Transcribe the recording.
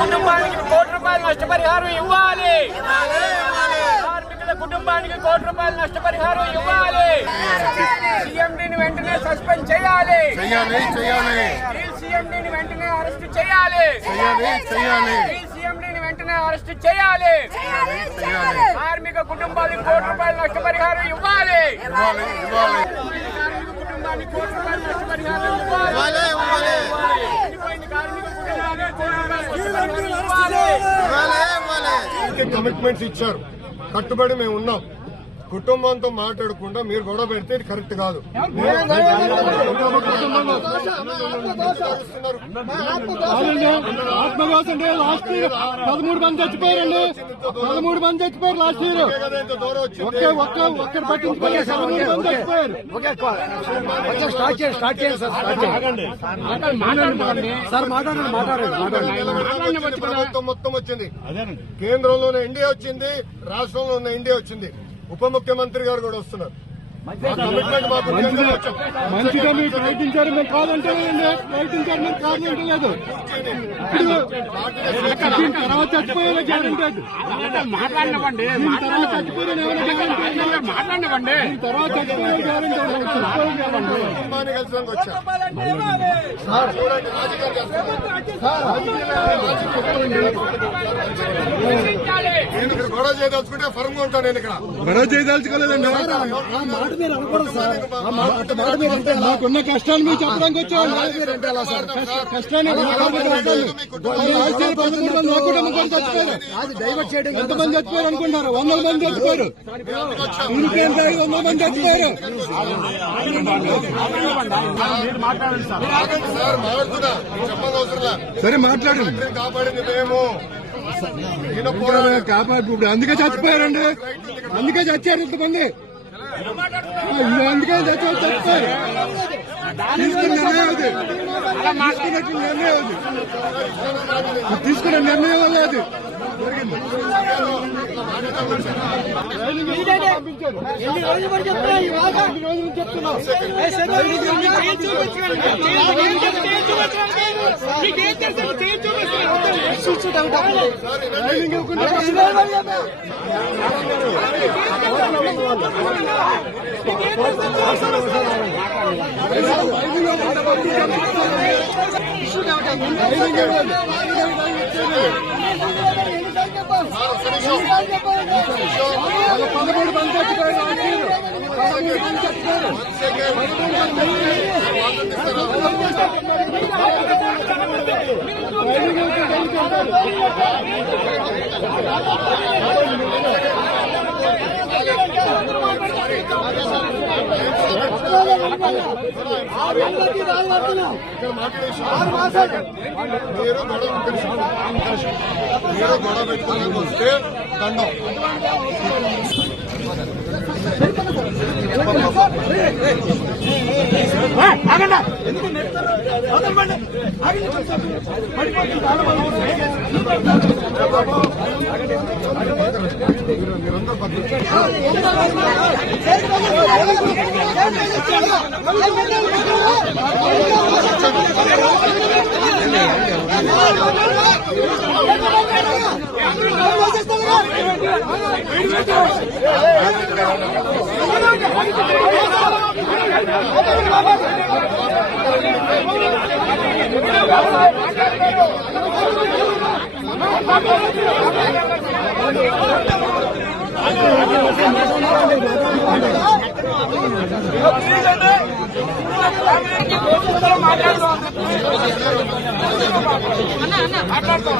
కుటుంబానికి ₹1 కోటి నష్టపరిహారం ఇవ్వాలి. కార్మికుల కుటుంబానికి ₹1 కోటి నష్టపరిహారం ఇవ్వాలి. సీఎండీని వెంటనే సస్పెండ్ చేయాలి. సీఎండీని వెంటనే అరెస్ట్ చేయాలి. సీఎండీని వెంటనే అరెస్ట్ చేయాలి. కార్మిక కుటుంబానికి ₹1 కోటి నష్టపరిహారం ఇవ్వాలి. కుటుంబానికి ₹1 కోటి నష్టపరిహారం ఇవ్వాలి. కమిట్మెంట్స్ ఇచ్చారు, కట్టుబడి మేము ఉన్నాం. కుటుంబంతో మాట్లాడకుండా మీరు గొడవ పెడితే ఇది కరెక్ట్ కాదు. ఆత్మవిశ్వాసం 13 మంది చచ్చిపోయారండి. 13 మంది చచ్చిపోయారు లాస్ట్ ఇయర్. ఒక్కరు పట్టించుకోలేదు. 13 మంది చచ్చిపోయారు. ప్రభుత్వం మొత్తం వచ్చింది. కేంద్రంలోనే ఇండియా వచ్చింది, రాష్ట్రంలో ఉన్న ఇండియా వచ్చింది. ఉప ముఖ్యమంత్రి గారు కూడా వస్తున్నారు. మంచిగా మీరు ప్రయత్నించారు, మేము కాదంటే ప్రయత్నించారు, మేము కాదంటలేదు. తర్వాత చచ్చిపోయేలా గ్యారంటీ అది. మాట్లాడినవ్వండి, తర్వాత చచ్చిపోయిన మాట్లాడినవ్వండి. తర్వాత చచ్చిపోయే గ్యారంటీ కుటుంబాన్ని కలిసి వచ్చా నేను ఇక్కడ గొడవ చేయదలుచుకుంటే ఫర్మ్గా ఉంటాను. నేను ఇక్కడ గొడవ చేయదలుచుకోలేదండి. నాకున్న కష్టాలు మీరు చెప్పడానికి వచ్చాను. కష్టాన్ని ఎంతమంది చచ్చిపోయారు అనుకుంటారు? 100 మంది చచ్చిపోయారు. 100 మంది చచ్చిపోయారు. సరే మాట్లాడండి. కాపాడింది మేము, కాపాడు. అందుకే చచ్చిపోయారండి, అందుకే చచ్చారు ఇంతమంది. అందుకే చచ్చారు. తీసుకున్న నిర్ణయం అది, తీసుకున్న నిర్ణయం వల్ల అది మీరు గొడవ పెట్టుకోవడానికి వస్తే దండం. మాట్లాడుతూ